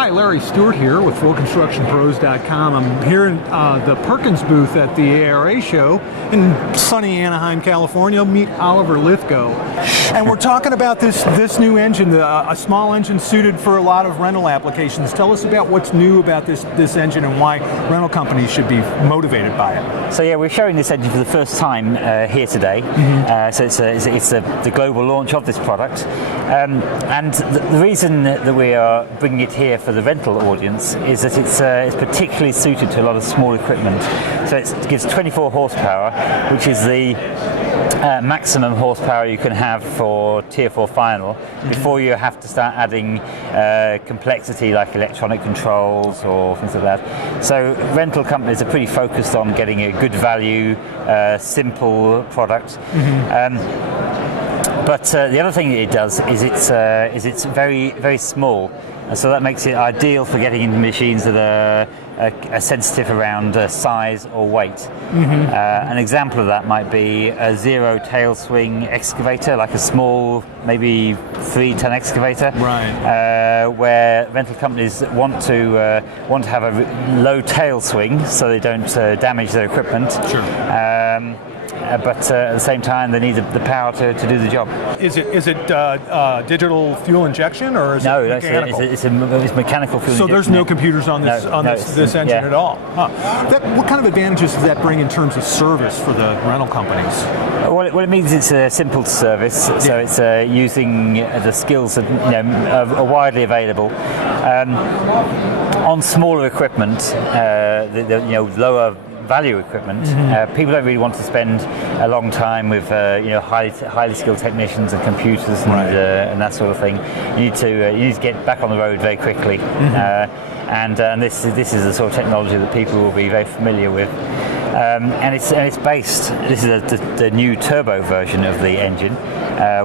Hi, Larry Stewart here with FullConstructionPros.com. I'm here in the Perkins booth at the ARA show in sunny Anaheim, California. Meet Oliver Lithgow. And we're talking about this new engine, a small engine suited for a lot of rental applications. Tell us about what's new about this engine and why rental companies should be motivated by it. So yeah, we're showing this engine for the first time here today. So it's the global launch of this product. And the reason that we are bringing it here for the rental audience is that it's particularly suited to a lot of small equipment. So it gives 24 horsepower, which is the maximum horsepower you can have for Tier 4 final before you have to start adding complexity like electronic controls or things like that. So rental companies are pretty focused on getting a good value, simple product. But the other thing that it does is it's very, very small. And so that makes it ideal for getting into machines that are sensitive around size or weight. An example of that might be a zero tail swing excavator, like a small, maybe 3-ton excavator, where rental companies want to have a low tail swing so they don't damage their equipment. But at the same time, they need the power to do the job. Is it digital fuel injection or is it mechanical? It's mechanical fuel injection. So there's no computers on this engine at all? What kind of advantages does that bring in terms of service for the rental companies? Well, it means it's simple to service, so it's using the skills that are widely available. On smaller equipment, lower value equipment, people don't really want to spend a long time with highly skilled technicians and computers and that sort of thing. You need to get back on the road very quickly, and this is the sort of technology that people will be very familiar with. And it's based. This is the new turbo version of the engine,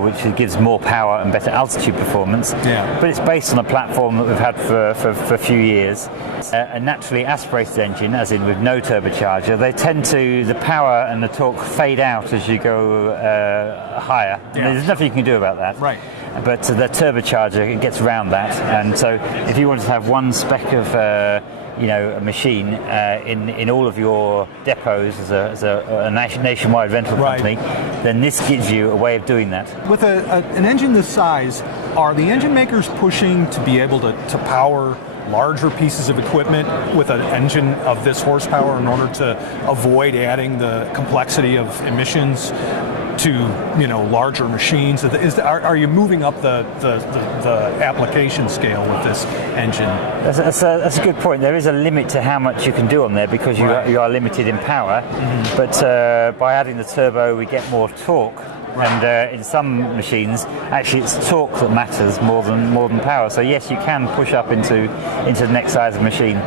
which gives more power and better altitude performance. But it's based on a platform that we've had for a few years. A naturally aspirated engine, as in with no turbocharger, the power and the torque fade out as you go higher. There's nothing you can do about that. But the turbocharger gets around that, and so if you want to have one spec of a machine in all of your depots as a nationwide rental company, then this gives you a way of doing that. With an engine this size, are the engine makers pushing to be able to power larger pieces of equipment with an engine of this horsepower in order to avoid adding the complexity of emissions to larger machines? Are you moving up the application scale with this engine? That's a good point. There is a limit to how much you can do on there because you are limited in power. But by adding the turbo, we get more torque. And in some machines, actually, it's torque that matters more than power. So yes, you can push up into the next size of machine.